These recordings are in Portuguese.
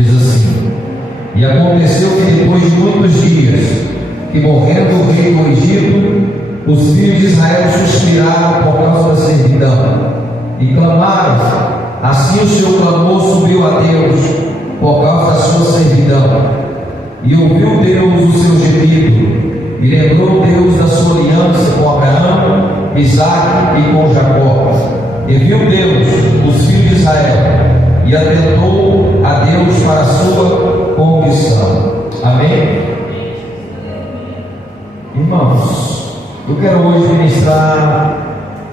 Diz assim: e aconteceu que depois de muitos dias, que morrendo o rei do Egito, os filhos de Israel suspiraram por causa da servidão e clamaram. Assim o seu clamor subiu a Deus por causa da sua servidão, e ouviu Deus o seu gemido, e lembrou Deus da sua aliança com Abraão, Isaque e com Jacó. E viu Deus os filhos de Israel, e atentou a Deus para a sua condição. Amém? Irmãos, eu quero hoje ministrar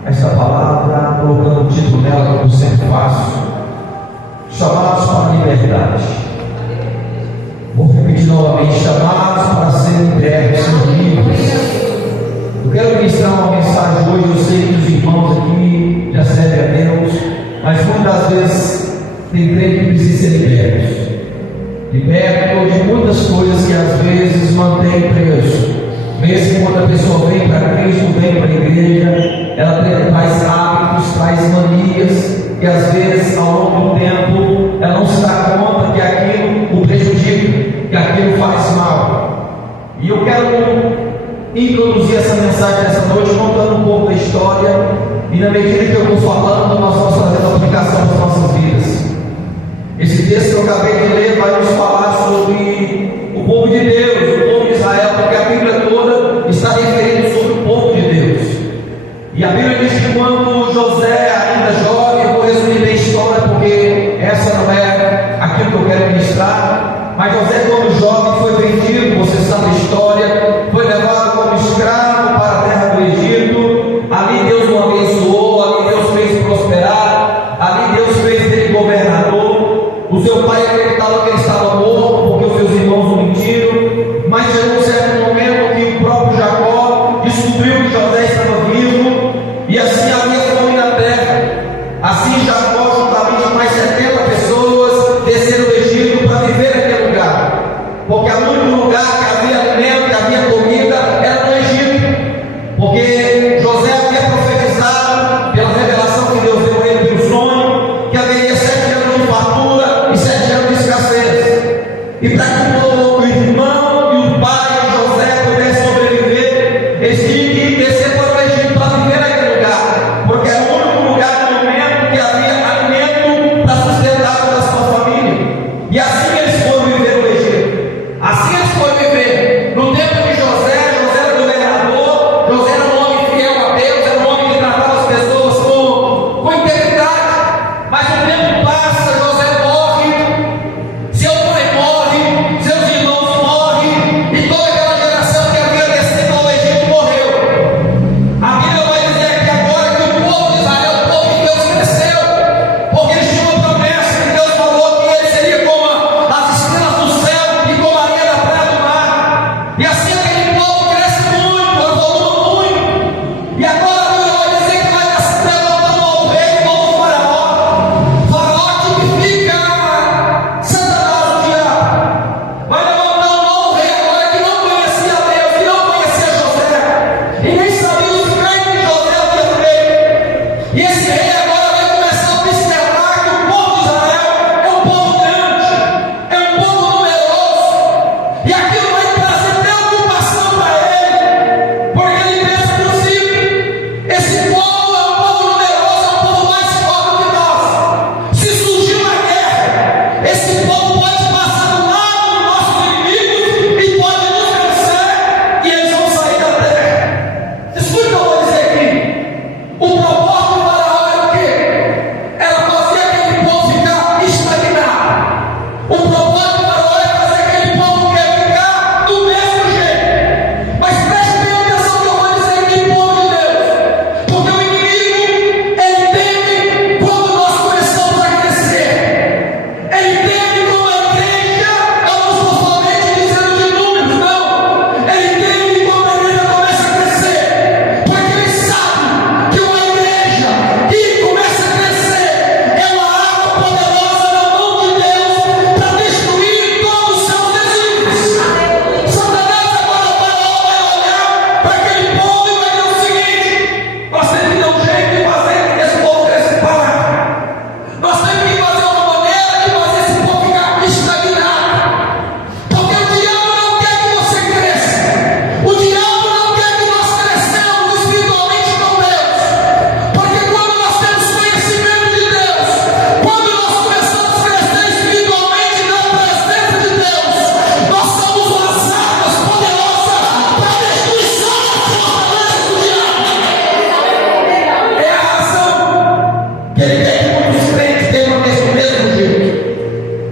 essa palavra, colocando o título dela, como sempre faço: chamados para a liberdade. Vou repetir novamente: chamados para serem libertos, serem livres. Eu quero ministrar uma mensagem hoje. Eu sei que os irmãos aqui já servem a Deus, mas muitas vezes tem crente que precisa ser liberto de muitas coisas que às vezes mantém preso. Mesmo quando a pessoa vem para Cristo, vem para a igreja, ela traz hábitos, traz manias, e às vezes ao longo do tempo ela não se dá conta que aquilo o prejudica, que aquilo faz mal. E eu quero introduzir essa mensagem nessa noite contando um pouco da história, e na medida que eu vou falando, nós vamos fazer a aplicação das nossas vidas. Esse texto que eu acabei de ler vai nos falar sobre o povo de Deus, o povo de Israel, porque a Bíblia toda está referindo sobre o povo de Deus. E a Bíblia diz que quando José, ainda jovem, eu vou resumir bem a história, porque essa não é aquilo que eu quero ministrar, mas José, quando jovem, foi vendido, você sabe a história, foi levado como escravo para a terra do Egito. Ali Deus o abençoou, ali Deus fez prosperar, ali Deus fez dele governador. O seu pai acreditava que ele estava morto, porque os seus irmãos o mentiram, mas chegou um certo momento que o próprio Jacó descobriu que José estava vivo, e assim havia fome na terra. Assim Jacó, juntamente com mais 70 pessoas, desceram do Egito para viver naquele lugar, porque o único lugar que havia alimento, que havia comida, era no Egito, porque José havia profetizado pela revelação que Deus deu a ele pelo sonho, que haveria 7 anos de fartura e 7 anos de escassez. E para que o irmão e o pai de José pudessem sobreviver, eles tinham que descer para o Egito para viver naquele lugar, porque era o único lugar no momento que havia alimento para sustentar toda a sua família. E assim eles foram viver no Egito. Assim eles foram viver. No tempo de José, José era governador, José era um homem fiel a Deus, era um homem que tratava as pessoas com integridade. Mas o tempo passa, José morre, seu pai morre, seus irmãos morrem.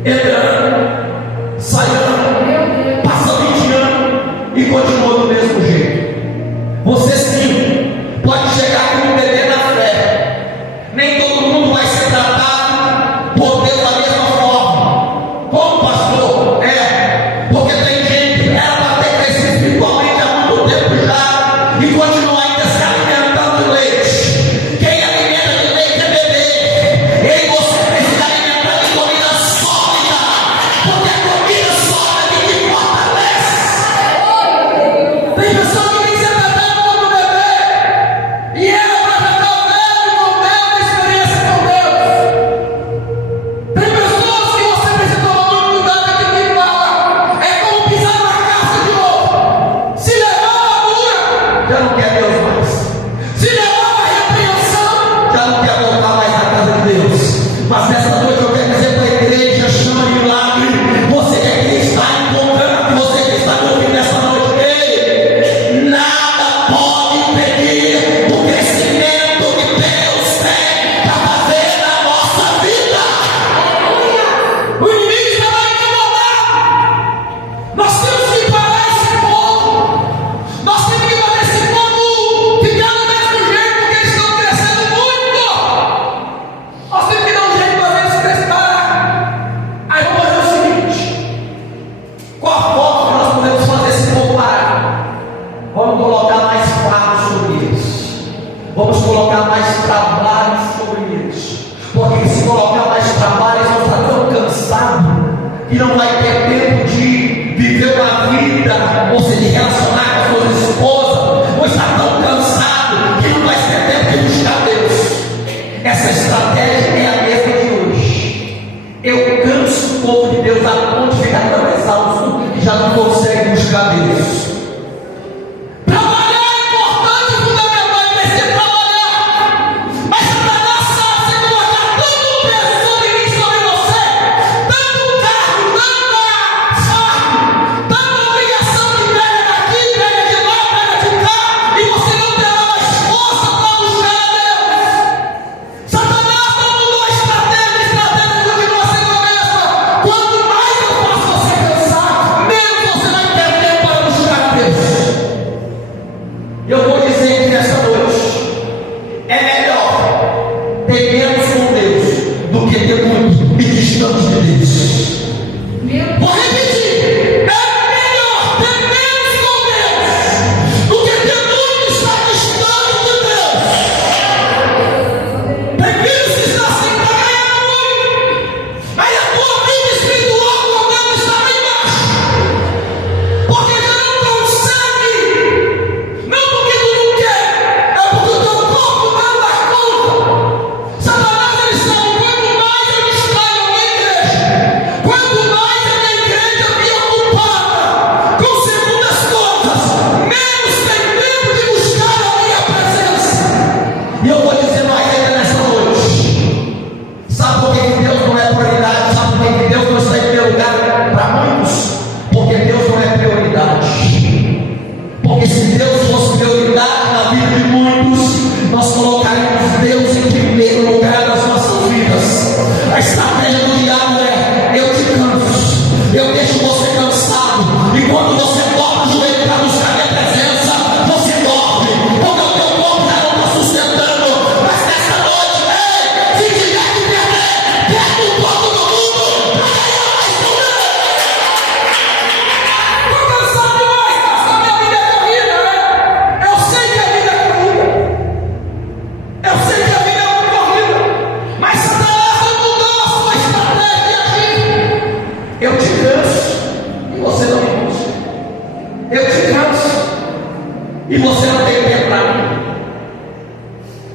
entrando, saindo, passando 20 anos e continua do mesmo jeito. Você sim pode chegar como um bebê na fé. Nem todo mundo vai ser tratado por Deus da mesma forma. Como pastor? Porque tem gente que era para ter crescido espiritualmente há muito tempo já e continua ainda se alimentando de leite. Quem alimenta de leite é bebê. E você precisa alimentar de comida sólida, porque a comida sólida que te fortalece. Tem pessoa que nem se tratando como bebê e ela vai tratar o velho com Deus, a experiência com Deus. Tem pessoas que você precisa tomar muito cuidado aqui que fala. É como pisar na caça de novo. Se levar a cura, já não quer Deus mais. Se levar a repreensão, já não quer voltar mais na casa de Deus. Mas nessa noite eu quero dizer para a igreja, chama de milagre. Você que está encontrando, você que está me ouvindo nessa noite, ei, nada pode impedir o crescimento que Deus tem para fazer na nossa vida. O inimigo está lá incomodado. Nós temos que parar esse povo. Nós temos que parar esse povo ficar do mesmo jeito, porque eles estão crescendo muito. Nós temos que dar um jeito para eles crescerem. Aí vamos fazer o seguinte: qual a forma que nós podemos fazer esse povo parar? Vamos colocar mais fardos sobre eles. Vamos colocar mais trabalho sobre eles. Porque se colocar mais trabalho, eles vão estar tão cansados que não vai ter tempo de viver uma vida, ou seja, de relacionar com as suas esposas. Vão estar tão cansados que não vai ter tempo de buscar Deus. Essa estratégia é a mesma de hoje. Eu canso o povo de Deus a ponto de ficar tão exausto que já não consegue buscar Deus. Trabalhar é importante e fundamental, e precisa trabalhar. Mas Satanás sabe se colocar tanto peso sobre mim, sobre você, tanto cargo, tanta fardo, tanta obrigação que pega daqui, pega de lá, pega de cá, e você não terá mais força para buscar a Deus. Satanás não mudou a estratégia continua sendo a mesma. Quanto mais eu faço você cansar, menos você vai ter tempo para buscar a Deus. Eu vou dizer que nessa noite é melhor ter menos com Deus do que ter muito e distante de Deus. Vou repetir: é melhor ter menos com Deus do que ter muito e estar distante de Deus. Tem filhos que estão sem ganhar muito, mas a tua vida espiritual com Deus está lá embaixo, porque já não consegue. Não porque tu não quer, é porque o teu corpo não dá conta. Satanás, ele sabe: quanto mais eu distraio a minha igreja, quanto mais a minha igreja me ocupada com segundas coisas, menos tem tempo de buscar a minha presença. E eu vou dizer mais ainda nessa noite. Sabe por que Deus não é prioridade? Sabe por que Deus não está em primeiro lugar para muitos? Porque Deus não é prioridade. Porque se Deus fosse prioridade na vida de muitos, nós colocaríamos Deus em primeiro lugar nas nossas vidas. A estratégia do diabo é: eu te canso, eu deixo você cansado, e quando você dobra o joelho para buscar minha presença, você dorme, porque o teu corpo já não está sustentando. Mas nessa noite, ei, se tiver que perder, perde um pouco do mundo para ganhar mais do mundo. Estou cansado demais, pastor. Minha vida é corrida, né? Eu sei que a vida é corrida. Eu sei que a vida é uma corrida. Mas Satanás não mudou a sua estratégia de agir. Eu te canso e você não me busca. Eu te canso e você não tem tempo para mim.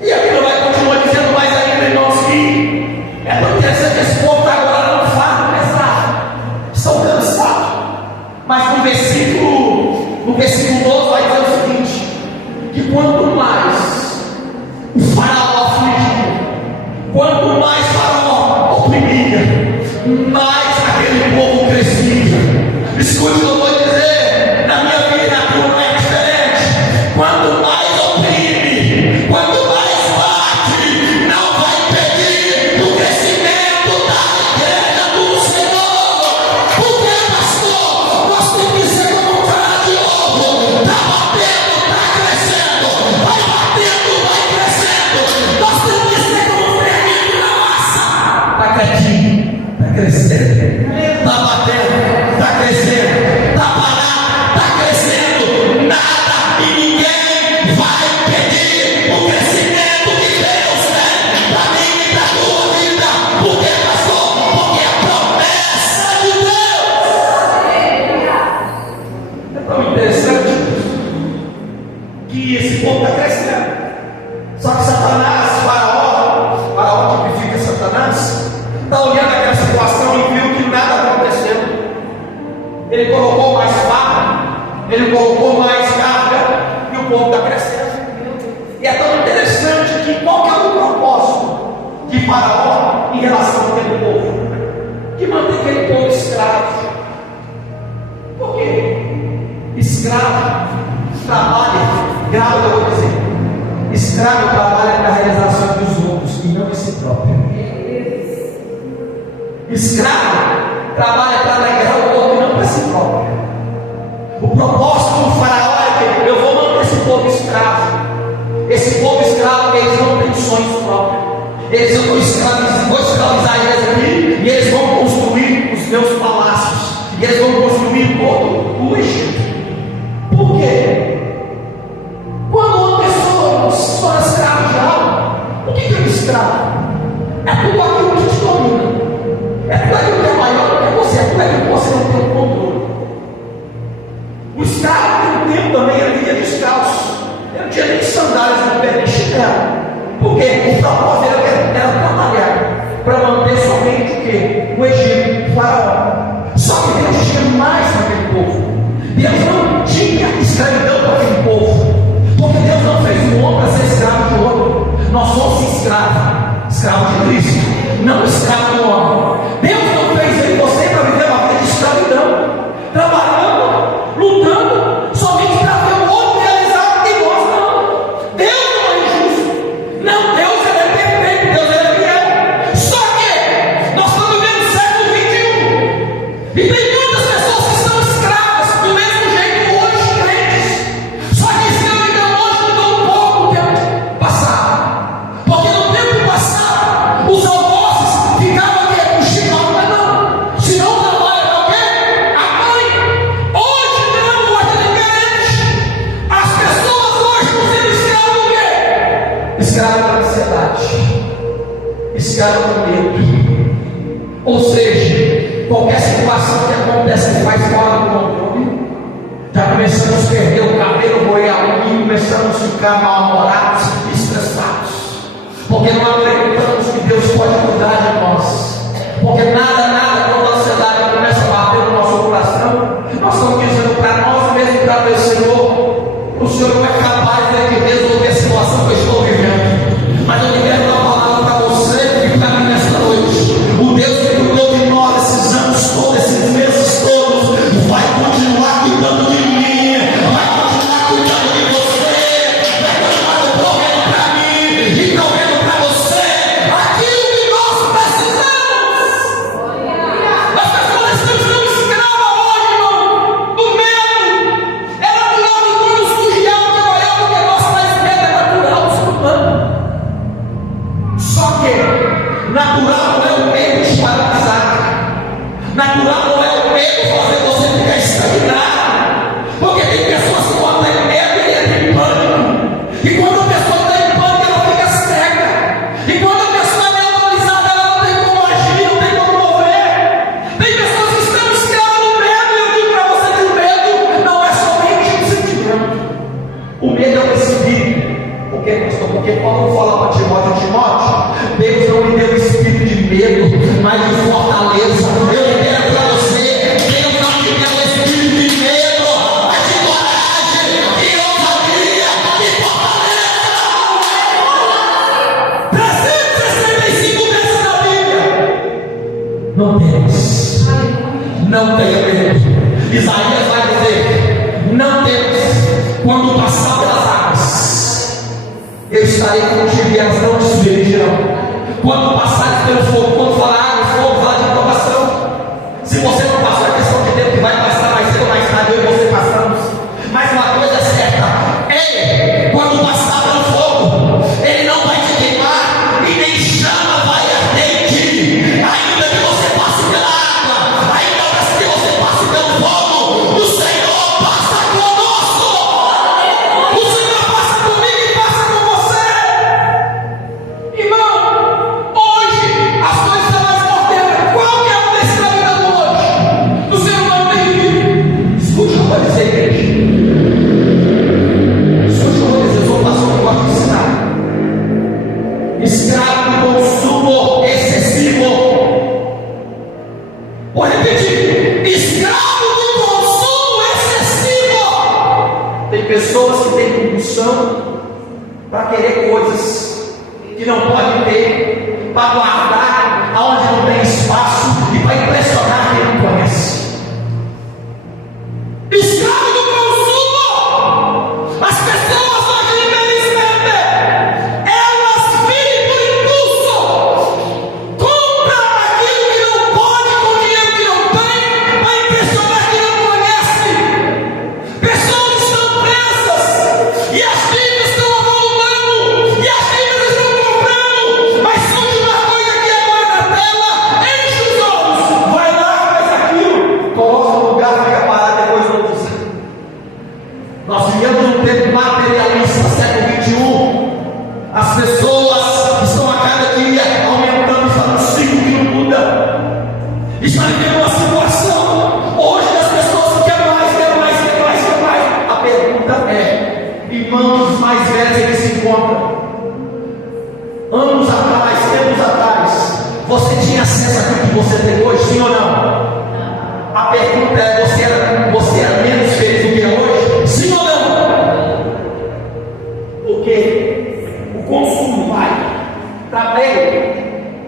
E a Bíblia vai continuar dizendo mais ainda, irmãos, que é tão interessante que esse povo está agora não fardo pesado. Estão cansados. Mas no versículo 12 vai dizer o seguinte: que quanto mais o faraó afligia, quanto mais faraó oprimia, mais aquele povo crescia. Escute o que eu vou dizer: na minha vida e na tua não é diferente. Quanto mais oprime, quanto mais bate, não vai impedir o crescimento da igreja do Senhor. Ele colocou mais fardo, ele colocou mais carga, e o povo está crescendo. E é tão interessante que qual que é o propósito de Faraó em relação àquele povo? Que mantém aquele povo escravo. Por quê? Escravo trabalha, grave eu vou dizer, escravo trabalha para a realização dos outros e não de si próprio. Escravo trabalha para alegrar o outro e não para si próprio. O propósito do Faraó é que eu vou manter esse povo escravo. Esse povo escravo, eles não têm sonhos próprios. Eles vão escravizar eles aqui, e eles vão construir os meus palácios, e eles vão construir todo o Egito. Por quê? Quando uma pessoa se torna escrava de algo, o que é um escravo? É tudo aquilo que te domina, é tudo aquilo que é maior do que você, é tudo aquilo que você não tem o controle. O escravo tem um tempo também, ele vivia descalço. Eu não tinha nem sandálias no pé, nem chinelo. Porque o propósito era trabalhar para manter somente o quê? O Egito, o Faraó. Só que Deus tinha mais para aquele povo. Deus não tinha escravidão para aquele povo. Porque Deus não fez um homem para ser escravo de outro. Nós somos escravos de Cristo, não escravos do homem. Deus não fez eu e você para viver uma vida de escravidão, trabalhando, lutando, somente para ver o outro realizado e nós não. Deus não é injusto. Não, Deus ele é perfeito, Deus ele é fiel. Só que nós estamos vivendo o século XXI e tem muitas pessoas que estão escravas do mesmo jeito hoje, crentes. Só que escravidão hoje mudou um pouco no tempo passado. Porque no tempo passado os algozes ficavam aqui com o chicote, mas não. Se não trabalha com alguém, a mãe. Hoje não, hoje é diferente. As pessoas hoje estão sendo escravas do quê? Escravo da ansiedade, escravo do medo. Ou seja, qualquer situação que acontece que faz fora do controle, já começamos a perder o cabelo, roer a unha, começamos a ficar mal-humorados e estressados, porque não acreditamos que Deus pode cuidar de nós. Porque nada, quando a ansiedade começa a bater no nosso coração, nós estamos dizendo para nós mesmos e para Deus: Senhor, o Senhor não é capaz de resolver a situação que eu estou vivendo, mas eu quero dar uma palavra para você e para mim nesta noite. O Deus que cuidou de nós esses anos todos, esses meses todos, vai continuar cuidando de mim, vai continuar cuidando de você, vai continuar provendo para mim e provendo para você aquilo que nós precisamos. As pessoas estão escravas hoje, irmão, do medo. É natural que quando surge algo que é maior do que nós, mais medo é natural do ser humano. Só que natural não é o medo de paralisar, natural não é o medo fazer você ficar estagnado, porque tem pessoas que quando tem medo ele entra em pânico, e quando a pessoa está em pânico ela fica cega, e quando a pessoa é neutralizada ela não tem como agir, não tem como mover. Tem pessoas que estão escravas do medo, e eu digo para você que o medo não é somente um sentimento, o medo é um espírito. Por que, pastor? Porque Paulo fala para Timóteo, Deus não me deu espírito de medo, mas de fortaleza. Eu libero para você, Deus não me deu espírito de medo, mas de coragem, e ousadia, e fortaleza. 365 vezes na Bíblia. Não temos, não tenha medo. Isaías vai dizer: não temos, quando passar pelas águas, eu estarei contigo e elas não te submergirão. Quando passares pelo fogo, quando falar fogo, fala de provação. Se você não passar, é questão de tempo que vai passar mais cedo ou mais tarde, eu e você passamos. Mas uma coisa é certa: Ele, quando passar pelo fogo, Ele não vai te queimar e nem chama vai arder em ti. Ainda que você passe pela água, ainda que você passe pelo fogo, o Senhor passa conosco. O Senhor passa comigo e passa com você. Irmão, hoje as coisas estão mais modernas. Qual que é a escravidão hoje? O ser humano tem vivido. Escute o que eu vou dizer, igreja. Escute o que eu vou dizer. Eu sou um pastor que gosta de ensinar. Escravo do consumo excessivo. Vou repetir: escravo do pessoas que têm compulsão para querer coisas que não podem ter, para guardar aonde não tem espaço e para impressionar quem não conhece. Escravo do consumo. As pessoas hoje, infelizmente, elas vivem por impulso, compram aquilo que não pode com o dinheiro que não tem, para impressionar quem não conhece. Pessoas estão presas e as dívidas estão avolumando e as dívidas estão comprando, mas surge uma coisa que agora na tela enche os olhos, vai lá, faz aquilo, coloca no lugar, fica parado, depois não usa. Nós vivemos um tempo materialista, século XXI. As pessoas estão a cada dia aumentando, está no ciclo que não muda. Está vivendo uma situação hoje das pessoas que quer mais, quer mais, quer mais, quer mais. A pergunta é: irmãos mais velhos eles se encontram. Anos atrás, tempos atrás, você tinha acesso àquilo que você tem hoje, sim ou não? A pergunta é: você era menos feliz do que é hoje? Sim ou não? Porque o consumo vai também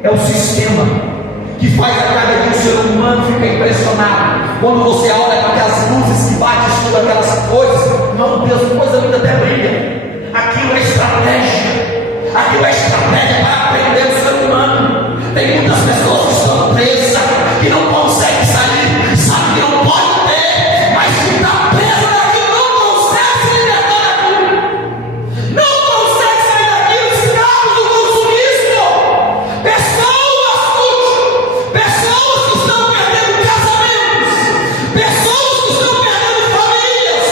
é o sistema que faz a cada dia o ser humano ficar impressionado. Quando você olha para aquelas luzes que batem sobre aquelas coisas, meu Deus, coisa linda até brilha. Aquilo é estratégia. Aquilo é estratégia para aprender o ser humano. Tem muitas pessoas que estão presas, que não conseguem sair, sabe que não pode ter, mas que está presa daquilo, não consegue se libertar daquilo, não consegue sair daquilo, escravos do consumismo. Pessoas que estão perdendo casamentos, pessoas que estão perdendo famílias,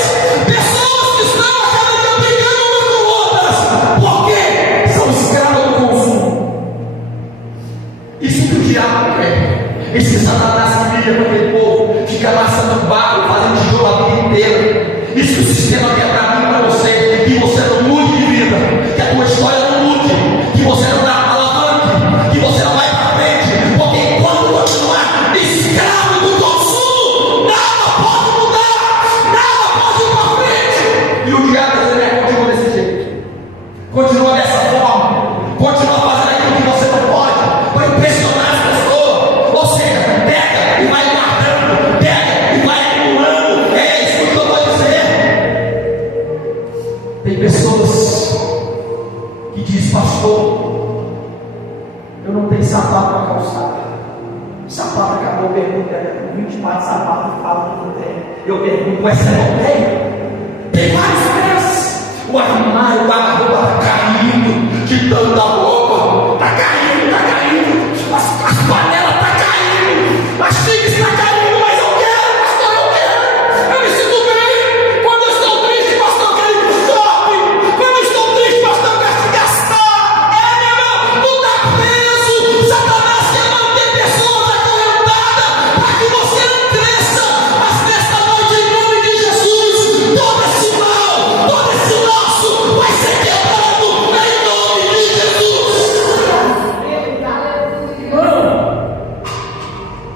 pessoas que estão a cada dia brigando umas com outras, porque são escravos do consumo. Isso que o diabo quer, esse Satanás que brilha com aquele povo, fica laçando barro, fazendo tijolo a vida inteira. Isso que o sistema quer para mim e para você, que você não mude de vida, que a tua história não mude, que você não dá alavanque, que você não vai para frente, porque enquanto continuar escravo do consumo, nada pode mudar, nada pode ir para frente. E o diabo continua desse jeito, continua dessa forma, continua fazendo aquilo que você não pode, para impressionar as pessoas. Ou seja, pega e vai guardando, pega e vai acumulando. É isso que eu vou dizer. Tem pessoas que dizem: pastor, eu não tenho sapato para calçar. Sapato acabou, pergunta, 24 sapatos, fala que não tem. Eu pergunto: mas você não tem? Tem vários peças. O armário, o guarda-roupa está caindo de tanta roupa. Está caindo, está caindo. As panelas estão caindo. As xícaras estão caindo. Mas eu quero, pastor, eu quero. Eu me sinto bem. Quando eu estou triste, pastor, eu quero ir para o shopping. Quando eu estou triste, pastor, eu quero gastar. Meu irmão, não está preso. Satanás quer manter pessoas acorrentadas para que você não cresça. Mas nesta noite, em nome de Jesus, todo esse mal, todo esse laço vai ser quebrado em nome de Jesus.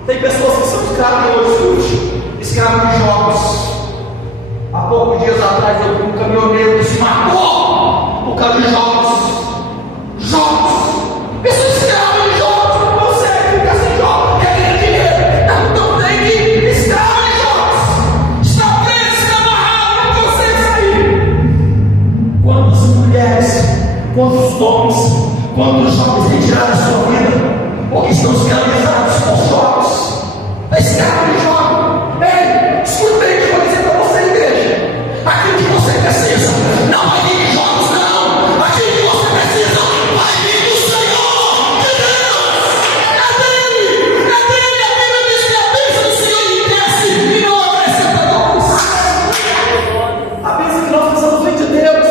Tem pessoas que são escravos hoje, escravos de jogos. Há poucos dias atrás eu vi um caminhoneiro que se matou por causa de jogos. Pessoas escravas de jogos, não consegue ficar sem jogos, quer ganhar dinheiro. Então tem que ir escravo de jogos. Está preso, está amarrado, não consegue sair. Quantas mulheres, quantos homens, quantos jovens retiraram a sua vida porque estão escravizados por jogos? É escravo de jogo. Ei, escuta bem o que eu vou dizer para você, igreja. Aquilo que você precisa não vai vir de jogos, não. Aquilo que você precisa vai vir do Senhor, de Deus. É dele. A Bíblia diz que a bênção do Senhor enriquece e não acrescenta dores. A bênção que nós precisamos vem de Deus.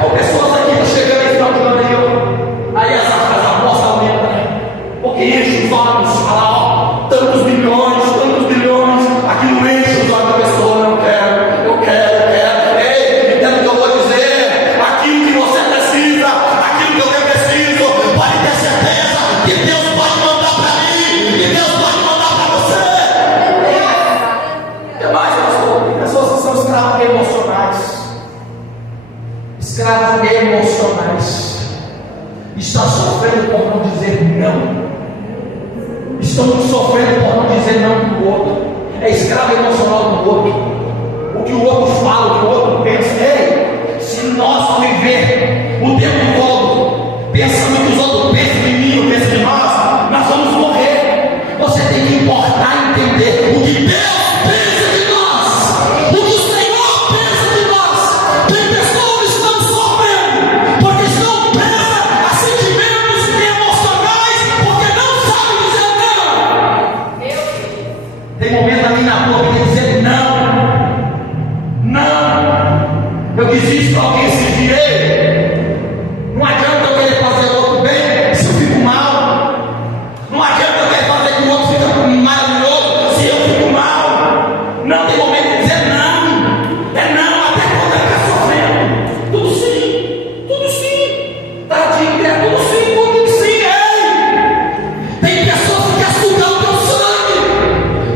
Com pessoas aqui que chegando no final de ano aí as apostas aumentam, né? Porque enche os olhos, fala, ó, tantos milhões. sofrendo por não dizer não. Estão sofrendo por não dizer não para o outro. É escravo emocional do outro. O que o outro fala, o que o outro pensa. Ei, se nós viver o tempo todo pensando que os outros pensam de mim, ou pensam de nós vamos morrer. Você tem que importar e entender o que Deus pensa de nós, o que o Senhor pensa de nós. Tem pessoas que estão sofrendo porque estão presas a sentimentos emocionais, porque não sabem dizer não. Tem momento ali na rua que tem que dizer não. Eu desisto para alguém se direito. Não adianta eu querer fazer o outro bem se eu fico mal. Não adianta eu querer fazer que o outro fica maravilhoso se eu fico mal. Não tem momento de dizer não. É não até quando ele está sofrendo. Tudo sim. Tadinho, é tudo sim, ei. Tem pessoas que querem sugar o teu sangue.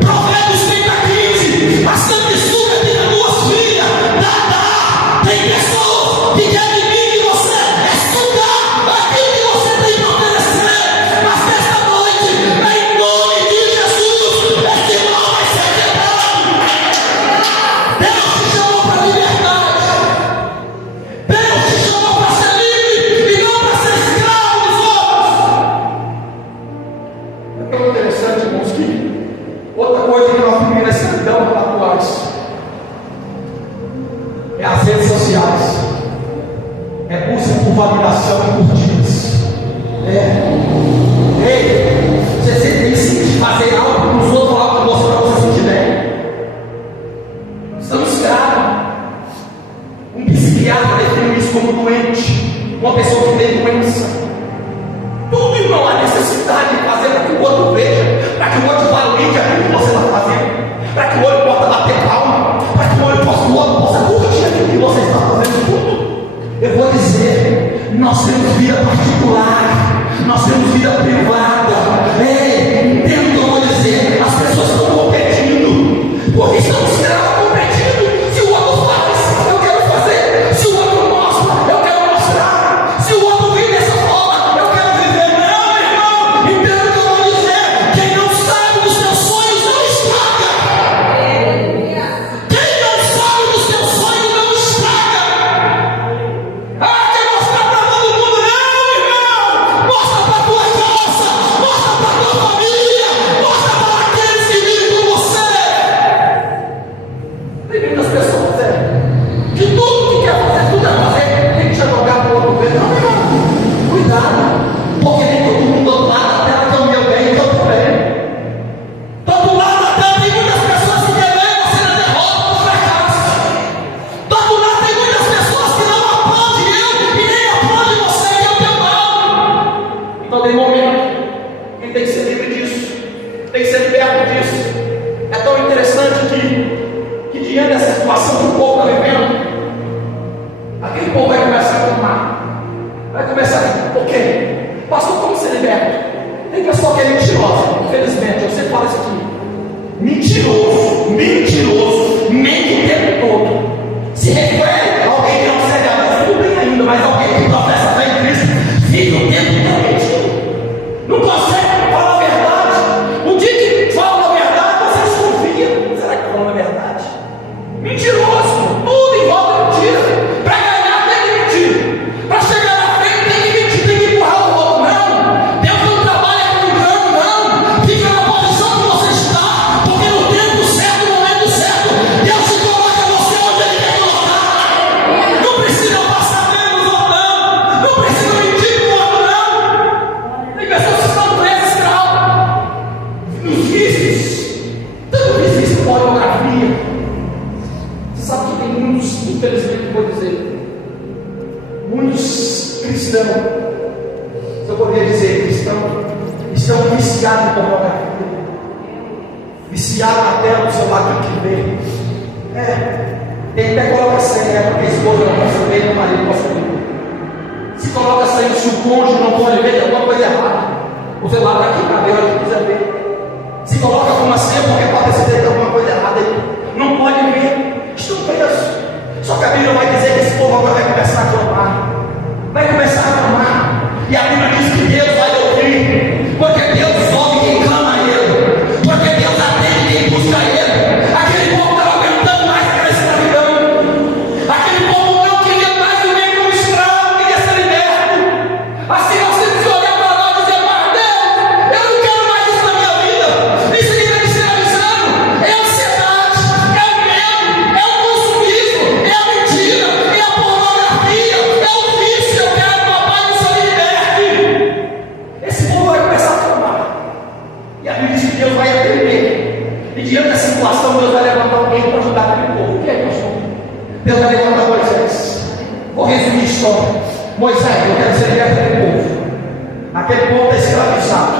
Provérbios 30:15. A sanguessuga tem duas filhas. Tem pessoas que querem que você sugar aquilo que você tem para oferecer. Mas nesta noite, em nome de Jesus, esse mal vai ser quebrado. Deus te chamou para a liberdade. Deus te chamou para ser livre e não para ser escravo dos outros. É tão interessante, irmãos, que outra coisa que nós vivemos nessa escravidão atuais é as redes sociais. É busca por validação e curtidas. Ei, você tem que fazer algo para os outros falar para você, para você sentir bem. Estamos escravos. Um psiquiatra define isso como doente. Uma pessoa que tem doença. Tudo, irmão, a necessidade de fazer para que o outro veja, para que o outro valide aquilo que você está fazendo, para que o outro possa bater palma, para que o outro possa curtir aquilo que você está fazendo. Tudo. Eu vou dizer, nós temos vida particular, nós temos vida privada. Ei, entendo o que eu vou dizer. As pessoas estão competindo, porque estão escravos competindo. Se o outro faz, eu quero fazer. Se o outro mostra, eu quero mostrar. Se o outro vive dessa forma, eu quero viver. Não, irmão, entendo o que eu vou dizer. Quem não sabe dos seus sonhos não estraga. Quem não sabe dos seus sonhos não estraga. Quer mostrar para todo mundo? Não, irmão. Mostra para a tua casa, mostra para a tua família, mostra para aqueles que vivem com você. Tem muitas pessoas que tudo que quer fazer, tudo é fazer, tem que jogar para o outro ver. Não, irmão, cuidado, porque nem todo mundo do outro lado da tela quer o meu bem e eu também. Do outro lado da tela tem muitas pessoas que querem ver você na derrota, no fracasso. Do outro lado tem muitas pessoas que não aplaudem eu e nem aplaudem você e eu também. Então tem momento que tem que ser livre disso, tem que ser liberto disso. É tão interessante que diante dessa situação que o povo está vivendo, aquele povo vai começar a clamar, vai começar a... Por quê? Pastor, como ser liberto? Tem pessoa que é mentirosa, infelizmente, eu sempre falo isso aqui. Mentiroso, mente o tempo todo. Se refere a alguém que não serve a Deus, tudo bem ainda, mas alguém que professa fé em Cristo, fica o tempo todo mentindo. Não consegue falar a verdade. O dia que fala a verdade, você desconfia. Será que está falando a verdade? Mentiroso, tudo em volta de mentira. Para ganhar tem que mentir. Para chegar na frente tem que mentir, tem que empurrar o outro. Não, Deus não trabalha com engano, não. Fica na posição que você está, porque no tempo certo, no momento certo, Deus te coloca você onde Ele quer colocar. Não precisa passar menos ou não. Não precisa mentir para o outro, não. Tem pessoas que estão presas, escravas nos vícios. Tanto vício em pornografia. Você sabe que tem muitos, infelizmente, vou dizer, muitos cristãos, se eu poderia dizer cristãos, estão viciados em pornografia, viciados na tela do celular que vê. Tem até coloca senha, porque a esposa não possa ver, o marido não possa ver. Se coloca senha, se o cônjuge não pode ver, tem alguma coisa errada. O celular está aqui para ver, olha que quiser ver. Se coloca uma senha, porque pode ser que tem alguma coisa errada aí. Não pode ver. Estão presos. Só que a Bíblia vai dizer que esse povo agora vai começar a clamar. Vai começar a clamar. E a Bíblia diz que Deus E diante da situação, Deus vai levantar alguém para ajudar aquele povo. O que é, pastor? Deus vai levantar Moisés. Vou resumir a história. Moisés, eu quero ser liberto daquele povo. Aquele povo está escravizado.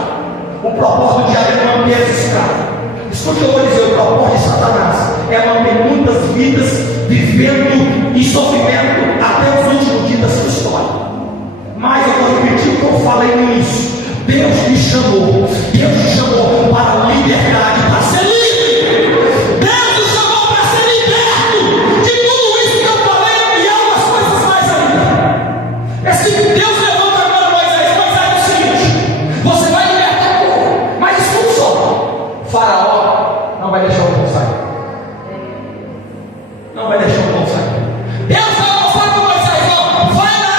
O propósito do diabo é manter esse escravo. Escute o que eu vou dizer: o propósito de Satanás é manter muitas vidas vivendo em sofrimento até os últimos dias da sua história. Mas eu vou repetir o que eu falei no início. Deus te chamou para a liberdade, para ser livre. Deus te chamou para ser liberto de tudo isso que eu falei e algumas coisas mais ainda. Esse Deus levanta agora Moisés. Moisés é o seguinte: você vai libertar o povo, mas escuta só: Faraó não vai deixar o povo sair. Não vai deixar o povo sair. Deus vai mostrar para Moisés: ó, vai lá,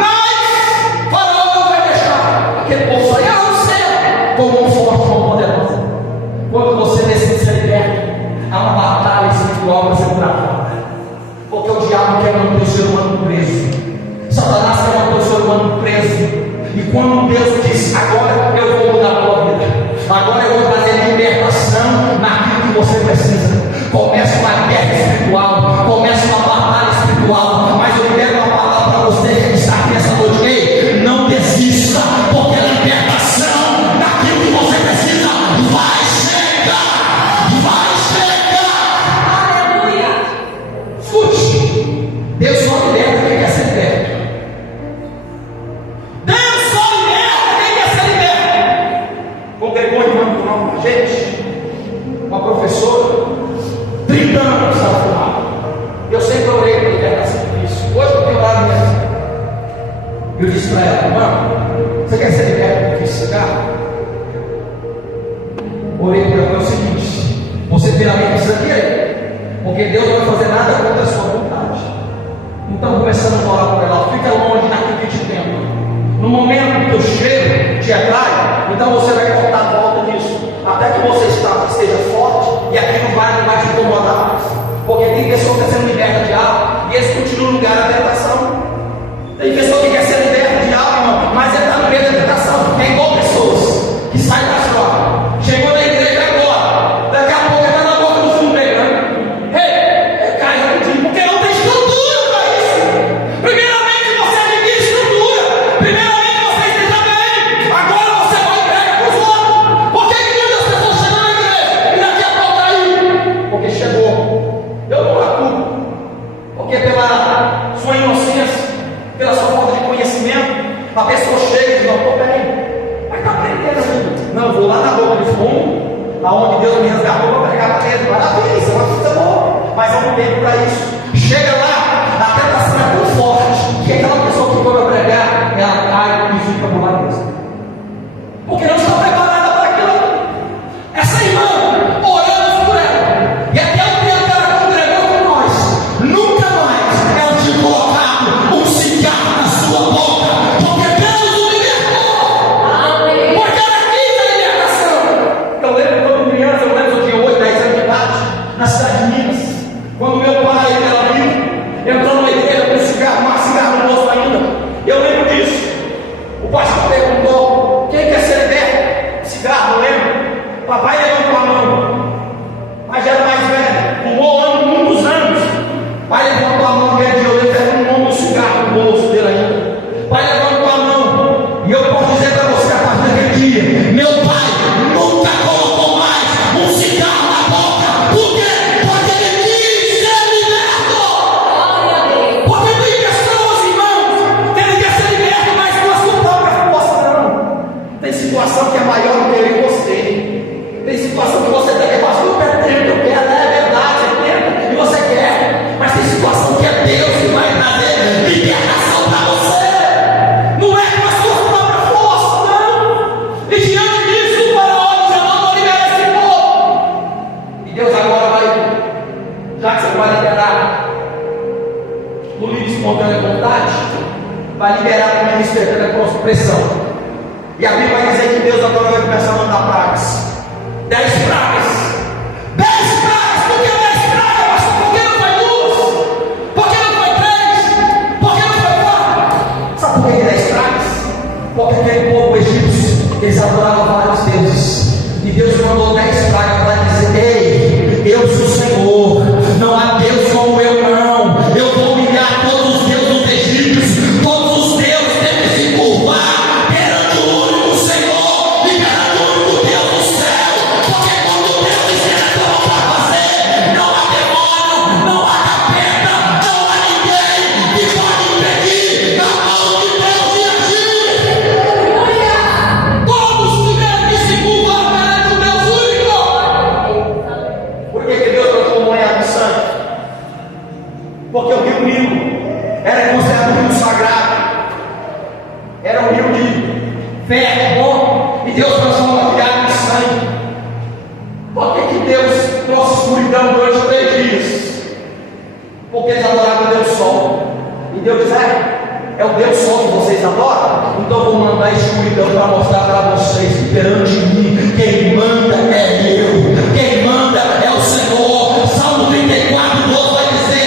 mas Faraó não vai deixar aquele povo sair. A não ser com mão forte, mão poderosa. Quando você decide ser liberto, há uma batalha espiritual para ser travada. Porque o diabo quer manter o ser humano preso. Satanás quer manter o ser humano preso. E quando Deus diz: agora eu vou mudar a tua vida, agora eu vou trazer libertação naquilo que você precisa, começa uma guerra espiritual, começa uma batalha espiritual. Mas eu libero uma palavra para você que está aqui nessa noite: ei, não desista, porque a libertação daquilo que você precisa vai chegar, vai chegar. Aleluia. Escute, Deus só liberta quem quer ser liberto. Deus só liberta quem quer ser liberto. Congregou um irmão com nome da gente, uma professora, 30 anos estava fumada. Eu sempre orei para libertação disso. Hoje eu tenho orado mesmo. Eu disse para ela: irmão, você quer ser liberto do cigarro? Orei para ela: é o seguinte, você primeiramente precisa querer, porque Deus não vai fazer nada contra a sua vontade. Então, começando a orar por ela: fica longe daquilo que te tenta. No momento que o cheiro te atrai, então você vai cortar a volta disso, até que você esteja forte e aquilo não vai te incomodar mais. Porque tem pessoa que está sendo liberta de algo e eles continuam no lugar da tentação. Tem pessoa que quer ser liberta de algo, irmão, mas ele está no meio da tentação. Tem igual pessoas que saem da drogas, chegou na igreja agora, daqui a pouco ele está na boca do fundo pegando. Ei, cai rapidinho, porque não tem estrutura para isso. Primeiramente você adquire estrutura, primeiramente você esteja bem, agora você vai e pega para os outros. Por que muitas pessoas chegam na igreja e daqui a pouco aí? Porque chegou. Eu não acudo, porque pela sua inocência, pela sua falta de conhecimento, a pessoa chega e diz: não, estou bem, mas está aprendendo ainda. Não, vou lá na boca de fundo, aonde Deus me resgatou para pregar para dentro. Maravilha, isso é uma coisa boa, mas há um tempo para isso. Chega lá, a tentação é tão forte que aquela pessoa que for para pregar, ela cai e fica por lá mesmo, porque não está preparada para aquilo. Essa irmã, oramos por ela, e até o tempo que ela congregou com nós, nunca mais ela tinha colocado um cigarro na sua boca, porque Deus o libertou. Porque ela quis a libertação. Eu lembro quando criança, eu tinha 8, 10 anos de idade, na cidade de Minas, quando meu pai era vivo, entrou na igreja com cigarro, um cigarro no bolso ainda. Eu lembro disso. O pastor perguntou: quem quer ser liberto? Cigarro, eu lembro. Papai levantou a mão, mas já era mais velho, fumou muitos anos. Pai levantou a mão, eu lembro que era um cigarro no bolso dele ainda. Pai levantou a mão, e eu posso dizer para você, a partir daquele dia, meu pai nunca colocou mais um cigarro na boca. Por quê? Porque ele quis ser liberto. Porque tem pessoas, irmãos, que ele quer ser liberto, mas com a sua própria força não. Tem situação que é maior do que ele e você. Tem situação que você tem que fazer, eu pretendo, eu quero, é verdade, você tenta e você quer, mas tem situação que é Deus que vai trazer libertação para você, não é com a sua própria força, não. E diante disso, o Faraó diz: eu não vou liberar esse povo. E Deus agora vai, já que você vai liberar do livre espontânea vontade, vai liberar também a espontânea pressão. E a Bíblia vai dizer que Deus agora vai começar a mandar pragas. 10 pragas. 10 pragas. Por que 10 pragas, pastor? Por que não foi 2? Por que não foi 3? Por que não foi 4? Sabe por que 10 pragas? Porque aquele povo egípcio, eles adoravam vários deuses. E Deus mandou 10 pragas para dizer: trouxe escuridão durante 3 dias, porque eles adoravam o Deus Sol. E Deus diz: é o Deus Sol que vocês adoram? Então eu vou mandar escuridão para mostrar para vocês que perante mim quem manda é eu, quem manda é o Senhor. Salmo 34:12 vai dizer: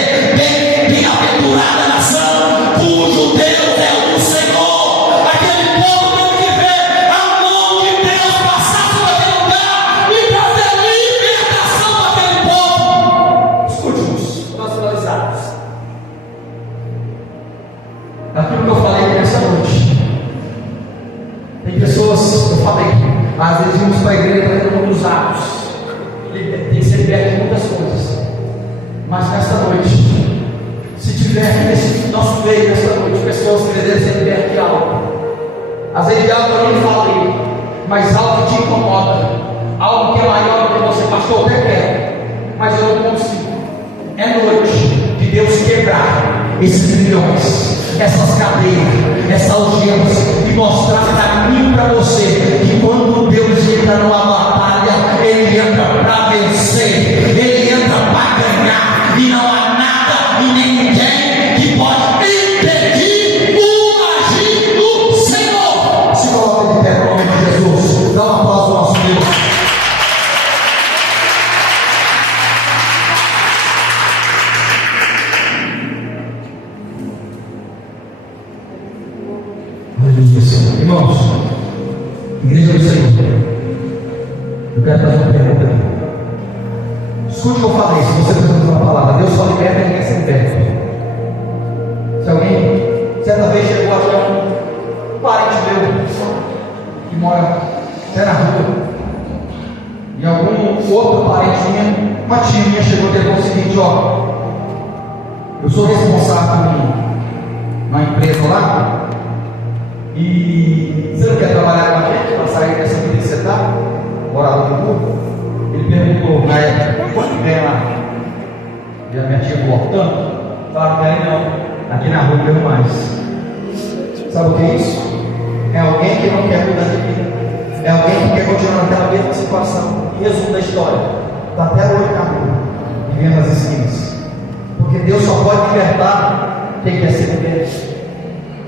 bem-aventurada a nação cujo Deus é o Senhor. Aquele povo tem que ver a mão de Deus passar por aquele lugar e trazer libertação para aquele povo. Escute-nos, nós finalizamos aquilo que eu falei nessa noite. Tem pessoas, eu falei, às vezes vimos para a igreja trazendo muitos atos, tem que ser liberto de muitas coisas, mas nesta noite, se tiver nesse nosso meio, nesta noite, pessoas que desejam ser libertas de algo, às vezes algo eu nem falei, mas algo que te incomoda, algo que é maior do que você, pastor, eu até quero, mas eu não consigo. É noite de Deus quebrar esses milhões, essas cadeias, essas algemas, e mostrar para mim e para você que quando Deus entra numa batalha, Ele entra para vencer, Ele entra para ganhar, e não há nada e nem ninguém que pode impedir o agir do Senhor. Se coloca de pé no nome de Jesus, dá um aplauso ao nosso Deus. Irmãos, igreja do Senhor, eu quero fazer uma pergunta aqui. Escute o que eu falei. Se você precisa de uma palavra, Deus só liberta quem quer ser liberto. Se alguém certa vez chegou até um parente meu que mora até na rua, e algum outro parente minha, uma tia minha, chegou e falou o seguinte: ó, eu sou responsável por uma empresa lá, e você não quer trabalhar com a gente para sair dessa vida que você está, morador do mundo? Ele perguntou na época: quanto ganha lá? E a minha tia falou: tanto. Falaram: ganha não, aqui na rua ganha mais. Sabe o que é isso? É alguém que não quer mudar de vida, é alguém que quer continuar naquela mesma situação. E resumo da história: está até hoje na rua, vivendo as esquinas, porque Deus só pode libertar quem quer ser liberto.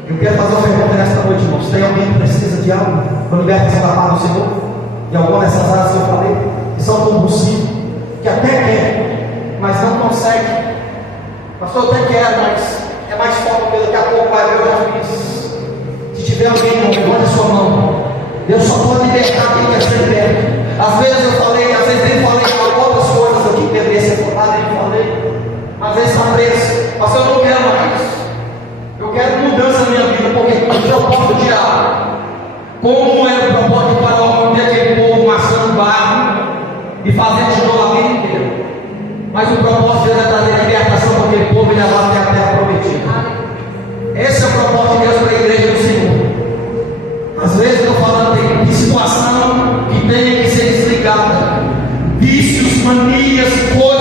Eu quero fazer uma pergunta nesta noite, irmãos. Tem alguém que precisa de algo para libertação da palavra do Senhor? E alguma dessas áreas que eu falei, que são compulsivos, que até quer, mas não consegue. Pastor, eu até quero, mas é mais forte, porque daqui a pouco vai ver, eu já fiz. Se tiver alguém, irmão, levante a sua mão. Deus só pode libertar quem quer ser liberto. Às vezes eu falei, às vezes nem falei outras coisas aqui que deveria ser falado, nem falei. Às vezes está preso. Pastor, eu não quero mais. Eu quero mudança na minha vida, porque o propósito do diabo, como era o propósito de Faraó, de aquele povo amassando barro e fazendo tijolo a vida inteira, mas o propósito de Deus é trazer libertação para aquele povo e levar até a terra prometida. Esse é o propósito de Deus para a igreja do Senhor. Às vezes eu estou falando de situação que tem que ser desligada, vícios, manias, coisas